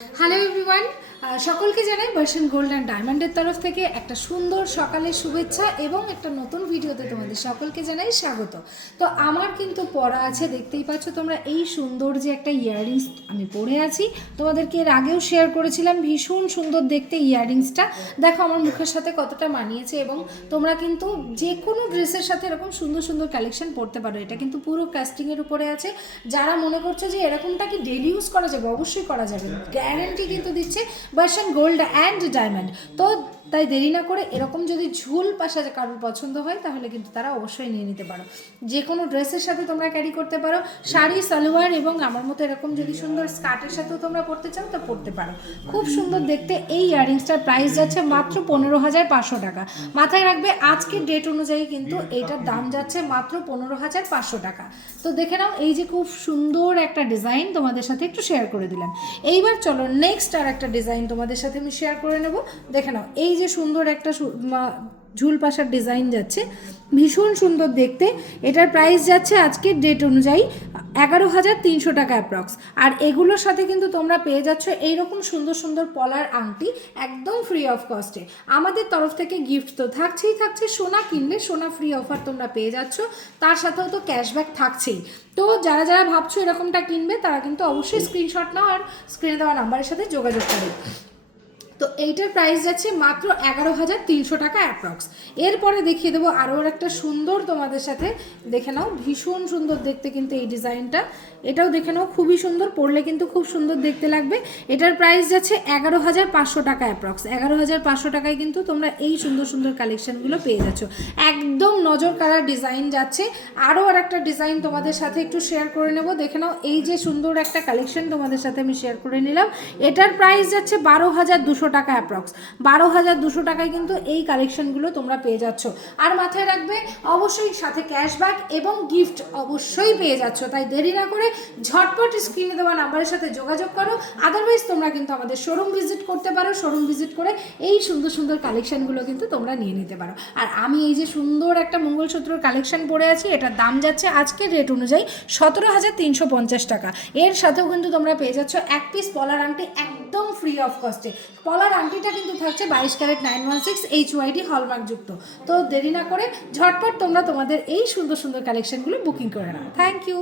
Hello everyone, সকলকে জানাই বর্ষণ গোল্ড অ্যান্ড ডায়মন্ডের তরফ থেকে একটা সুন্দর সকালের শুভেচ্ছা এবং একটা নতুন ভিডিওতে তোমাদের সকলকে জানাই স্বাগত। তো আমার কিন্তু পরা আছে, দেখতেই পাচ্ছ তোমরা, এই সুন্দর যে একটা ইয়াররিংস আমি পরে আছি, তোমাদেরকে এর আগেও শেয়ার করেছিলাম। ভীষণ সুন্দর দেখতে ইয়াররিংসটা, দেখো আমার মুখের সাথে কতটা মানিয়েছে। এবং তোমরা কিন্তু যে কোনো ড্রেসের সাথে এরকম সুন্দর সুন্দর কালেকশন পরতে পারো। এটা কিন্তু পুরো কাস্টিংয়ের উপরে আছে। যারা মনে করছো যে এরকমটা কি ডেলি ইউজ করা যাবে, অবশ্যই করা যাবে, গ্যারান্টি কিন্তু দিচ্ছে বর্ষণ গোল্ড অ্যান্ড ডায়মন্ড। তো তাই দেরি না করে এরকম যদি ঝুল পাশা কারোর পছন্দ হয় তাহলে কিন্তু তারা অবশ্যই নিয়ে নিতে পারো। যে কোনো ড্রেসের সাথে তোমরা ক্যারি করতে পারো, শাড়ি, সালোয়ার এবং আমার মতো এরকম যদি সুন্দর স্কার্টের সাথেও তোমরা পরতে চাও তো পরতে পারো। খুব সুন্দর দেখতে এই ইয়াররিংসটার প্রাইস যাচ্ছে মাত্র 15,500 টাকা। মাথায় রাখবে আজকের ডেট অনুযায়ী কিন্তু এইটার দাম যাচ্ছে মাত্র 15,500 টাকা। তো দেখে নাও, এই যে খুব সুন্দর একটা ডিজাইন তোমাদের সাথে একটু শেয়ার করে দিলাম। এইবার চলো নেক্সট আর একটা ডিজাইন তোমাদের সাথে আমি শেয়ার করে নেব। দেখে নাও, এই যে সুন্দর একটা ঝুল পাশার ডিজাইন যাচ্ছে, ভীষণ সুন্দর দেখতে। এটার প্রাইস যাচ্ছে আজকের ডেট অনুযায়ী 11,300 টাকা অ্যাপ্রক্স। আর এগুলোর সাথে কিন্তু তোমরা পেয়ে যাচ্ছ এইরকম সুন্দর সুন্দর পলার আংটি, একদম ফ্রি অফ কস্টে। আমাদের তরফ থেকে গিফট তো থাকছেই থাকছে, সোনা কিনলে সোনা ফ্রি অফার তোমরা পেয়ে যাচ্ছ, তার সাথেও তো ক্যাশব্যাক থাকছেই। তো যারা যারা ভাবছো এরকমটা কিনবে তারা কিন্তু অবশ্যই স্ক্রিনশট নাও আর স্ক্রিনে দেওয়া নাম্বারের সাথে যোগাযোগ করো। তো এইটার প্রাইস যাচ্ছে মাত্র 11,300 টাকা অ্যাপ্রক্স। এরপরে দেখিয়ে দেবো আরও একটা সুন্দর তোমাদের সাথে, দেখে নাও, ভীষণ সুন্দর দেখতে কিন্তু এই ডিজাইনটা। এটাও দেখে নাও, খুবই সুন্দর, পরলে কিন্তু খুব সুন্দর দেখতে লাগবে। এটার প্রাইস যাচ্ছে 11,500 টাকা অ্যাপ্রক্স। 11,500 টাকায় কিন্তু তোমরা এই সুন্দর সুন্দর কালেকশানগুলো পেয়ে যাচ্ছ। একদম নজর কাড়া ডিজাইন যাচ্ছে। আরও আর একটা ডিজাইন তোমাদের সাথে একটু শেয়ার করে নেব। দেখে নাও, এই যে সুন্দর একটা কালেকশন তোমাদের সাথে আমি শেয়ার করে নিলাম। এটার প্রাইস যাচ্ছে 12,200 টাকা অ্যাপ্রক্স। 12,200 টাকায় কিন্তু এই কালেকশনগুলো তোমরা পেয়ে যাচ্ছ। আর মাথায় রাখবে অবশ্যই সাথে ক্যাশব্যাক এবং গিফট অবশ্যই পেয়ে যাচ্ছ। তাই দেরি না করে ঝটপট স্ক্রিনে দেওয়া নাম্বারের সাথে যোগাযোগ করো। আদারওয়াইজ তোমরা কিন্তু আমাদের শোরুম ভিজিট করতে পারো। শোরুম ভিজিট করে এই সুন্দর সুন্দর কালেকশনগুলো কিন্তু তোমরা নিয়ে নিতে পারো। আর আমি এই যে সুন্দর একটা মঙ্গলসূত্রর কালেকশন পরে আছি, এটার দাম যাচ্ছে আজকের রেট অনুযায়ী 17,350 টাকা। এর সাথেও কিন্তু তোমরা পেয়ে যাচ্ছ এক পিস পলার আংটি, একদম ফ্রি অফ কস্টে। পলার আংটিটা কিন্তু থাকছে 22 ক্যারেট 916 HYD হলমার্ক যুক্ত। তো দেরি না করে ঝটপট তোমরা তোমাদের এই সুন্দর সুন্দর কালেকশনগুলো বুকিং করে নাও। Thank you.